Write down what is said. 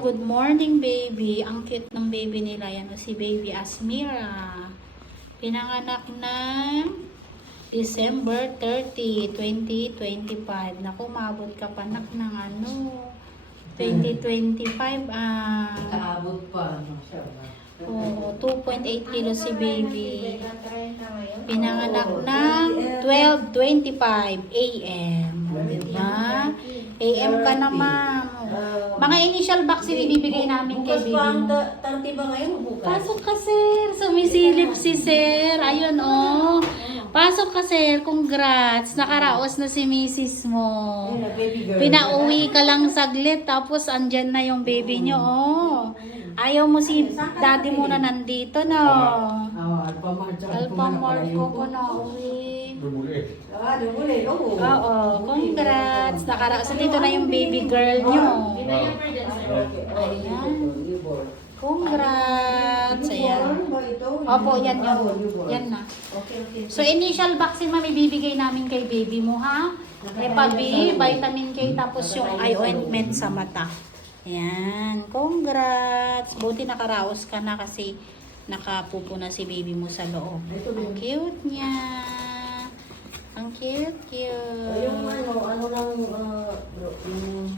Good morning, baby. Ang cute ng baby nila. Yan si baby Asmira. Pinanganak ng December 30, 2025. Naku, umabot ka pa nak ng 2025. Kaabot pa. Oo, 2.8 kilo si baby. Pinanganak ng 12:25 a.m. Diba? AM ka na, ma'am. Mga initial vaccine ibibigay namin kay baby mo. Bukas pa, 30 ba ngayon o bukas? Pasok ka, sir. Sumisilip si sir. Ayun, oh. Pasok ka, sir. Congrats. Nakaraos na si misis mo. Ayun, baby girl. Pinauwi ka lang saglit, tapos andyan na yung baby nyo, oh. Ayaw mo si daddy mo na nandito, no? Alpamart ko po na uwi. Dumuli. Oo. Oo, congrats. Nakaraos. Dito na yung baby girl nyo. Ayan. Congrats. Ayan. Opo, yan yun. Yan na. So, initial vaccine mami bibigay namin kay baby mo, ha? Hepa B, vitamin K, tapos yung eye ointment sa mata. Ayan. Congrats. Buti nakaraos ka na kasi nakapupo na si baby mo sa loob. Ang cute niya. Ang cute. Yung ano lang,